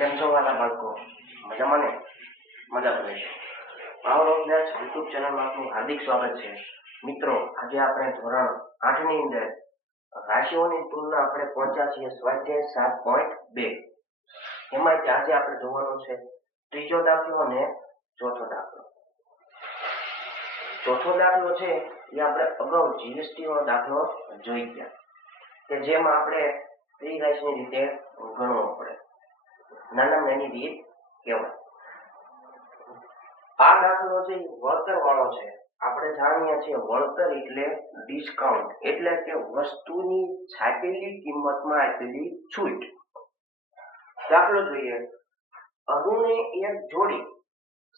કેમ છો વાલા બાળકો? મજામાં ને? મજા રહેશો. પાવર ઓફ મેથ્સ યુટ્યુબ ચેનલમાં આપનું હાર્દિક સ્વાગત છે. મિત્રો, આજે આપણે ધોરણ 8 ની અંદર રાશિઓની તુલના આપણે પહોંચ્યા છીએ સ્વાધ્યાય 7.2. એમાં આજે આપણે જોવાનું છે ત્રીજો દાખલો અને ચોથો દાખલો. ચોથો દાખલો છે એ આપણે અગાઉ જીએસટી નો દાખલો જોઈ ગયા કે જેમાં આપણે ત્રિરાશિની રીતે ગણવો પડે. નાની રીત કહેવાય. આ દાખલો છે વળતર વાળો છે. આપણે જાણીએ છીએ વળતર એટલે ડિસ્કાઉન્ટ, એટલે કે વસ્તુની છાપેલી કિંમતમાં આપેલી છૂટ. દાખલો જોઈએ. અરુણે એક જોડી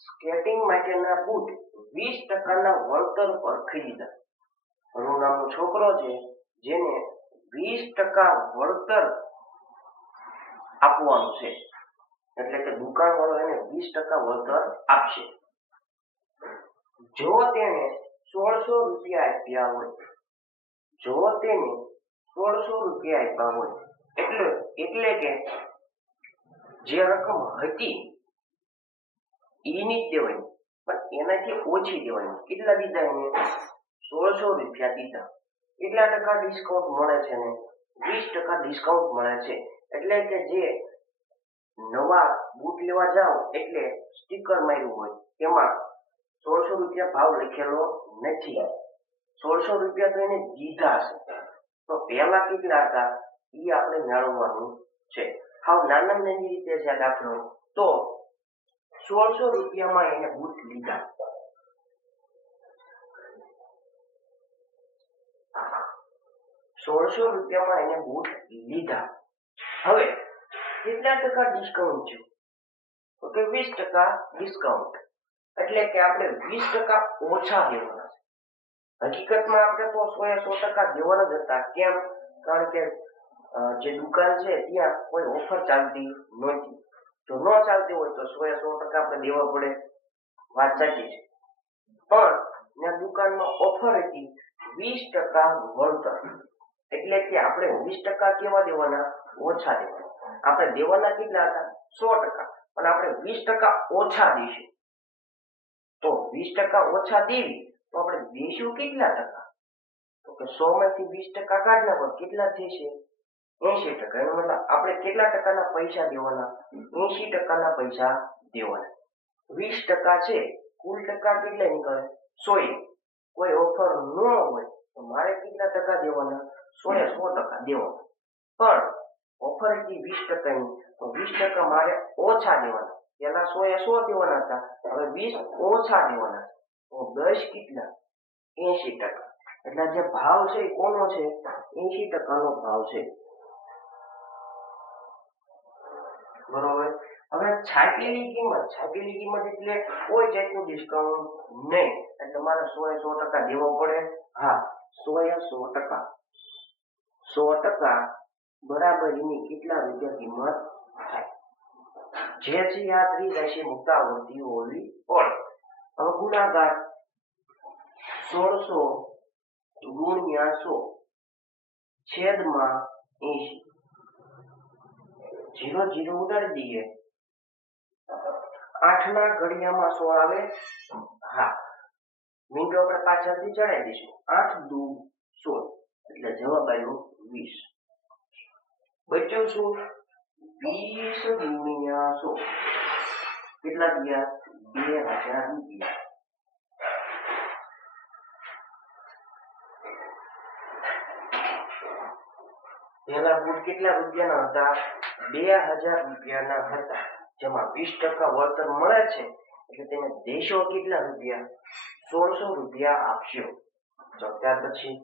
સ્કેટિંગ માટેના બૂટ 20% વળતર પર ખરીદ્યા. અરુ નામનો છોકરો છે જેને 20% વળતર આપવાનું છે, એટલે કે દુકાન વાળો એને 20% વળતર આપશે. જો તેને 1600 રૂપિયા આપ્યા હોય, જો તેને 1600 રૂપિયા આપ્યા હોય એટલે કે જે રકમ હતી એની જ દેવાની, પણ એનાથી ઓછી દેવાની. કેટલા દીધા એને? 1600 રૂપિયા દીધા. કેટલા ટકા ડિસ્કાઉન્ટ મળે છે ને? 20% ડિસ્કાઉન્ટ મળે છે. એટલે કે જે નવા બૂટ લેવા જાઓ એટલે સ્ટીકર માર્યું હોય તેમાં 1600 રૂપિયા ભાવ લખેલો નથી. 1600 રૂપિયા તો એને દીધા છે, તો પહેલા કેટલા હતા એ આપણે મેળવવાનું છે. હાવ નાની રીતે છે દાખલો. તો 1600 રૂપિયામાં એને બૂટ લીધા. 1600 રૂપિયામાં એને બૂટ લીધા. હવે કેટલા ટકા ડિસ્કાઉન્ટ છે? તો કે 20% ડિસ્કાઉન્ટ, એટલે કે આપણે 20% ઓછા દેવાના છે. હકીકતમાં આપણે તો 100% દેવાના જ હતા. કેમ? કારણ કે જે દુકાન છે ત્યાં કોઈ ઓફર ચાલતી નહોતી. જો ન ચાલતી હોય તો 100% આપણે દેવા પડે. વાત સાચી છે. પણ ત્યાં દુકાનમાં ઓફર હતી 20% વળતર, એટલે કે આપણે 20% કેવા દેવાના? ઓછા દેવાના. આપણે દેવાના કેટલા હતા? 100%, પણ આપણે 20% ઓછા દઈશું. તો 20% ઓછા દેવી તો આપણે દઈશું કેટલા ટકા? તો કે 100 માંથી 20% કાઢ નાખો, કેટલા થશે? 80%. એનો મતલબ આપણે કેટલા ટકાના પૈસા દેવાના? 80% પૈસા દેવાના. 20% છે, કુલ ટકા કેટલા નીકળે? 100. કોઈ ઓફર ન હોય તો મારે કેટલા ટકા દેવાના? 100% દેવાના. પણ ઓફર હતી 20%ની, તો 20% મારે ઓછા દેવાના. પેલા 100 દેવાના હતા, હવે 20 ઓછા દેવાના. તો 10 કેટલા? 80%. એટલે જે ભાવ છે એ કોનો છે? 80% નો ભાવ છે. બરોબર. હવે છાપેલી કિંમત એટલે કોઈ જાતનું ડિસ્કાઉન્ટ નહીં, એટલે મારે 100% દેવો પડે. હા, 100% 100% બરાબર એની કેટલા રૂપિયા કિંમત થાય? જે છે આ ત્રિરાશિ મુક્ત આવડતી હોવી પડે. હવે ગુણાકાર 1600 ગુણ્યા 100 છેદમાં 80. 0 0 ઉડાડી દઈએ. 8 ના ઘડિયામાં 100 આવે. હા, મિનિટો આપણે પાછળથી ચડાવી દઈશું. 8 દુ 16, એટલે જવાબ આવ્યો 20. બચ્યું શું? 20 ગુણ્યા 100 કેટલા થયા? 2000 રૂપિયા. પેલા બૂટ કેટલા રૂપિયાના હતા? 2000 રૂપિયાના હતા. જેમાં 20% વળતર મળે છે, એટલે તેને દેશો કેટલા રૂપિયા? 1600 રૂપિયા આપશો. તો ત્યાર પછી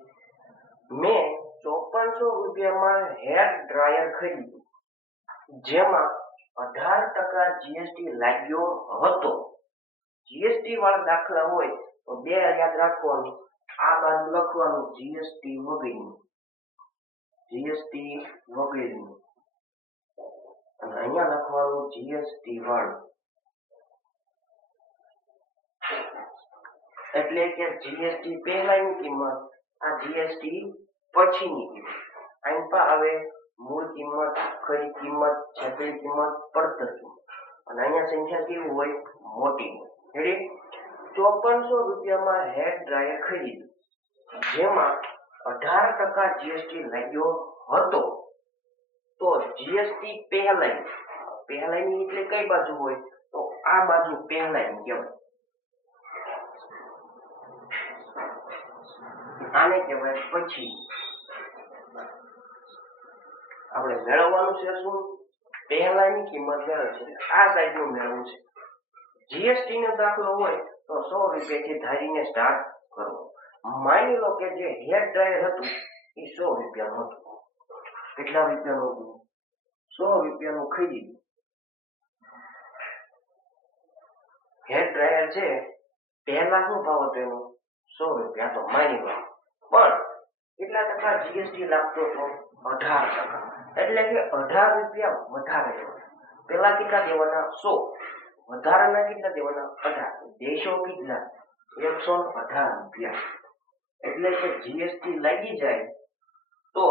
મેં 5400 રૂપિયામાં હેર ડ્રાયર ખરીદ્યું, જેમાં 18% જીએસટી લાગ્યો હતો. જીએસટી વાળા દાખલા હોય તો બે યાદ રાખવાનું, આ બાજુ લખવાનું જીએસટી વગેરેનું, અને અહીંયા લખવાનું જીએસટી વાળું. એટલે કે જીએસટી પહેલાની કિંમત, આ જીએસટી પછીની કિંમત. અહીં પર આવે મૂળ કિંમત, ખરી કિંમત, છેલ્લી કિંમત, પડતર કિંમત. અને અહીંયા સંખ્યા કેવી હોય? મોટી હોય. રેડી? 5400 રૂપિયામાં હેર ડ્રાયર ખરીદ્યું, જેમાં 18% જીએસટી લાગ્યો હતો. તો જીએસટી પહેલાની એટલે કઈ બાજુ હોય? તો આ બાજુ પહેલાની કહેવાય. આને કહેવાય પછી. આપણે મેળવવાનું છે શું? પહેલાની કિંમત મેળવશે. આ સાઈડનું મેળવવું છે. જીએસટી નો દાખલો હોય તો 100 રૂપિયાથી ધારીને સ્ટાર્ટ કરવો. માની લો કે જે હેર ડ્રાયર હતું એ 100 રૂપિયાનું હતું. કેટલા રૂપિયાનું હતું? 100 રૂપિયાનું ખરીદ્યું. હેર ડ્રાયર છે પહેલા શું ભાવ હતો એનો? 100 રૂપિયા તો માની લો. પણ કેટલા ટકા જીએસટી લાગતો હતો? 18%. એટલે કે 18 રૂપિયા વધારે. પેલા કેટલા દેવાના? 100. વધારાના કેટલા દેવાના? 18. દેશો કેટલા? 118 રૂપિયા. એટલે કે જીએસટી લાગી જાય તો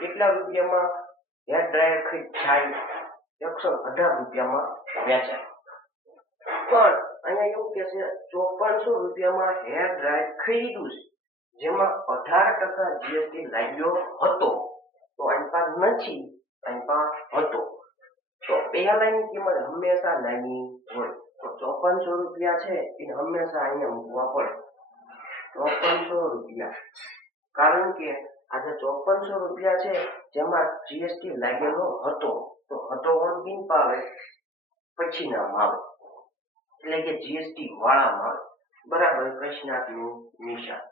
કેટલા રૂપિયામાં હેર ડ્રાયર થાય? 118 રૂપિયામાં વેચાય. પણ અહીંયા એવું કે છે 5400 રૂપિયામાં હેર ડ્રાયર ખરીદ્યું છે, જેમાં 18% જીએસટી લાગ્યો હતો. તો આની પાસે નથી, આની પાસે હતો. તો પહેલાની કિંમત હંમેશા નાની હોય. તો 5400 રૂપિયા છે એ હંમેશા અહીંયા મૂકવા પડે. 5400 રૂપિયા. કારણ કે આજે 5400 રૂપિયા છે જેમાં જીએસટી લાગેલો હતો. તો હતો કોણ બિન પાવે પછી નામ આવે, એટલે કે જીએસટી વાળામાં આવે. બરાબર? પ્રશ્નાર્થનું નિશાન.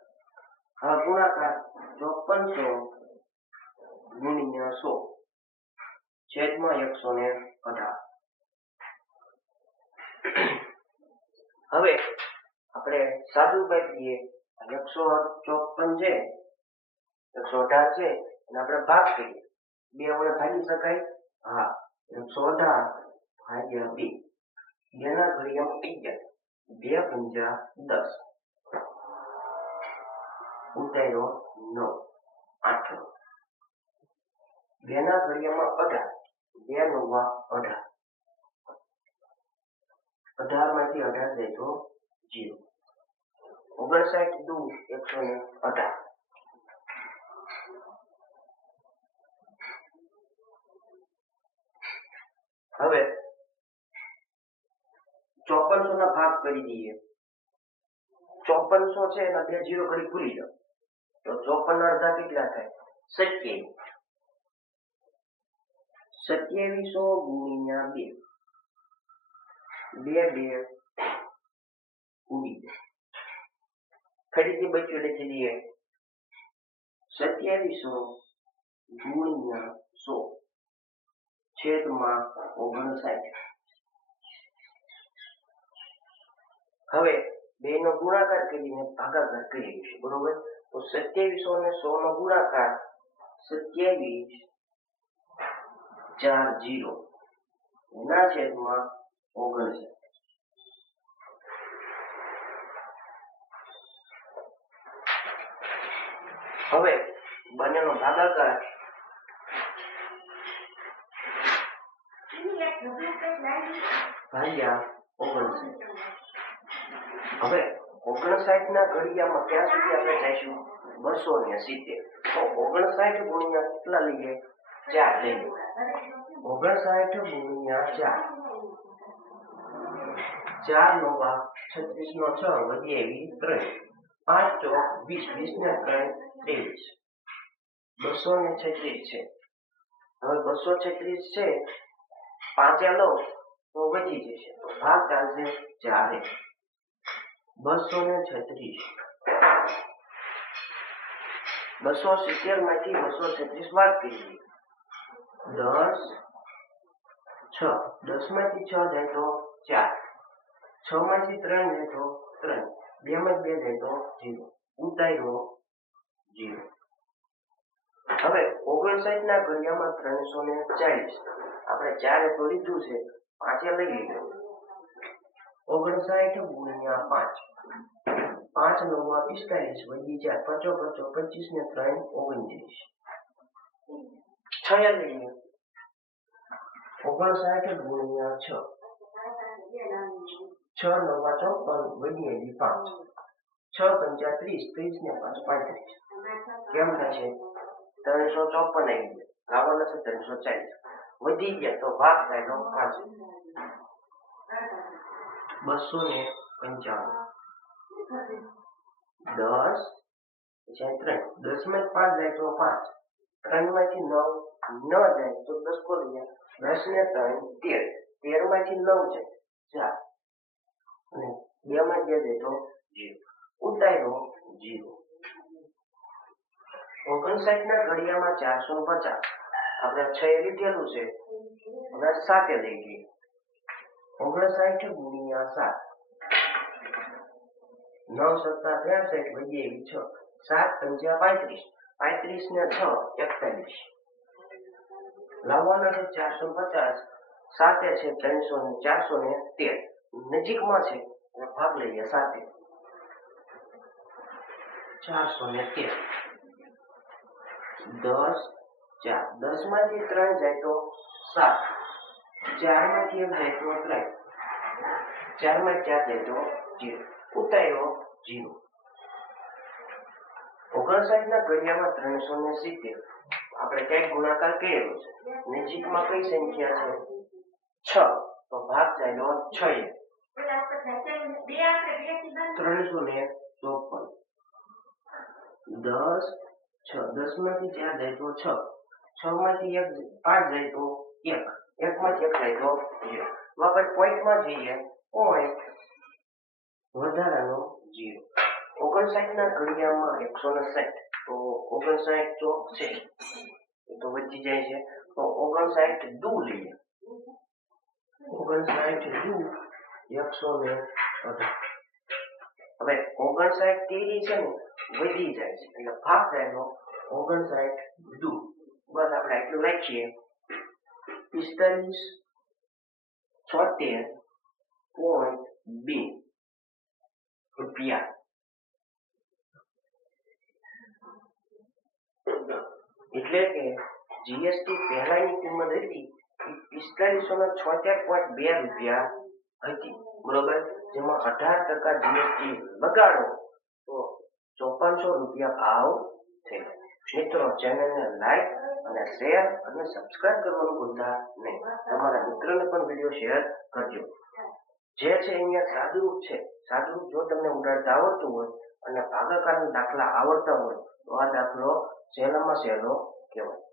હવે ગુણાકાર 5400 ગુણ્યા 100 છેદમાં 118. હવે આપણે સાદું કરીએ. 154 છે, 118 છે, અને આપણે ભાગ કરીએ. 2 વડે ભાગી શકાય? હા. 118 ભાગ્યા 2. 2 ના ઘડિયામાં 11. 2 પંજા 10. ઉતાર્યો 9. 8. 2 ના ઘડિયામાં 18. 2 નવા 18. 18 માંથી 18 જાય તો 0. 59 દુ 118. હવે 5400 ના ભાગ કરી દઈએ. 5400 છે એના 2 0 ઘડી ભૂલી જાઓ. તો 54 ના અડધા કેટલા થાય? 27. 2700 ગુણ્યા 2. 2 ઉડી જાય. ફરીથી બચ્યું લખી દઈએ. 2700 ગુણ્યા 100 છેદમાં 59. હવે 2 નો ગુણાકાર કરીને ભાગાકાર કરીએ છીએ. બરોબર? તો 2700 અને 100 નો ગુણાકાર 27 4 0 એના છેદમાં 59. હવે બંનેનો ભાગાકાર ભાગ્યા 59. હવે 59 ના ઘડિયામાં ક્યાં સુધી આપણે જઈશું? 270. તો 59 ગુણ્યા કેટલા લઈએ? 4 લઈએ. 59 ગુણ્યા 4. 4 નવા 36 નો 6 વધી આવી 3. 5 ચોક 20. 20 ને 3 23. 236 છે. હવે 236 છે, 5 લો તો વધી જશે. તો ભાગ ચાલશે 4. 236. 270 માંથી 236 બાદ કરીએ. 10 6. 10 માંથી 6 જાય તો 4. 6 માંથી 3 જાય તો 3. 2 માંથી 2 જાય તો 0. ઉતાર્યો 0. હવે 59 ના ઘડિયામાં 340. આપણે 4 તો લીધું છે, 5 લઈ લીધું. 59 ગુણ્યા 5. 5 નવા 45 વધી 4. 5 25 ને 3 29. 6 લઈએ 59 ગુણ્યા 6 6 નવા 54 વૈદ્ય 5 6 પંચા 30 30 ને 5 35 કેમ થશે 354 આવી ગયા લાવવાના છે 340 વધી ગયા તો ભાગ થાય તો 5 255 10 પછી 3 10 માં 5 જાય તો 5 3 માંથી 9 ન જાય તો 10 કો લઈએ 10 ને 3 13 13 માંથી 9 જાય 4 અને 2 માં 2 જાય તો 0 ઉતાર્યો 0 59 ના ઘડિયામાં 450 આપણે 6 લીધેલું છે હવે 7 લઈ ગઈએ 59 ગુણ્યા 7 9 સત્તા 63 વધી 6 7 પંચા 35 35 ને 6 41 લાવવાના છે 450 સાથે છે 300 ને 413 નજીકમાં છે ભાગ લઈએ સાથે 413 10 4 10 માંથી 3 જાય તો 7 4 માંથી 1 જાય તો 3 4 માં 4 જાય તો 0 ઉતાર્યો 0 59 ના ઘડિયામાં 370 આપણે કઈ ગુણાકાર કરેલો છે નજીકમાં કઈ સંખ્યા છે 6 તો ભાગ ચાલ્યો 6 354 10 6 10 માંથી 4 જાય તો 6 6 માંથી 1 5 જાય તો 1 1 માંથી 1 જાય તો 0 આપણે પોઈન્ટમાં જઈએ પોઈન્ટ વધારાનો 0 59 ના ઘડિયામાં 160 તો 59 તો છે એ તો વધી જાય છે તો 59 દુ લઈએ 59 દુ 118 હવે 59 તેરી છે ને વધી જાય છે એટલે ભાગ થાય 59 દુ બસ આપણે એટલું લખીએ 45 76.2 રૂપિયા એટલે કે જીએસટી પહેલાની કિંમત હતી 4576.2 રૂપિયા હતી બરોબર જેમાં 18% જીએસટી લગાડો તો 5400 રૂપિયા ભાવ થયો મિત્રો ચેનલને લાઈક અને શેર અને સબસ્ક્રાઇબ કરવાનું ભૂલતા નહીં તમારા મિત્રોને પણ વિડીયો શેર કરજો જે છે અહીંયા સાદુરૂપ છે સાદુરૂપ જો તમને ઉડાડતા આવડતું હોય અને ભાગાકારના દાખલા આવડતા હોય તો આ દાખલો સહેલામાં સહેલો કહેવાય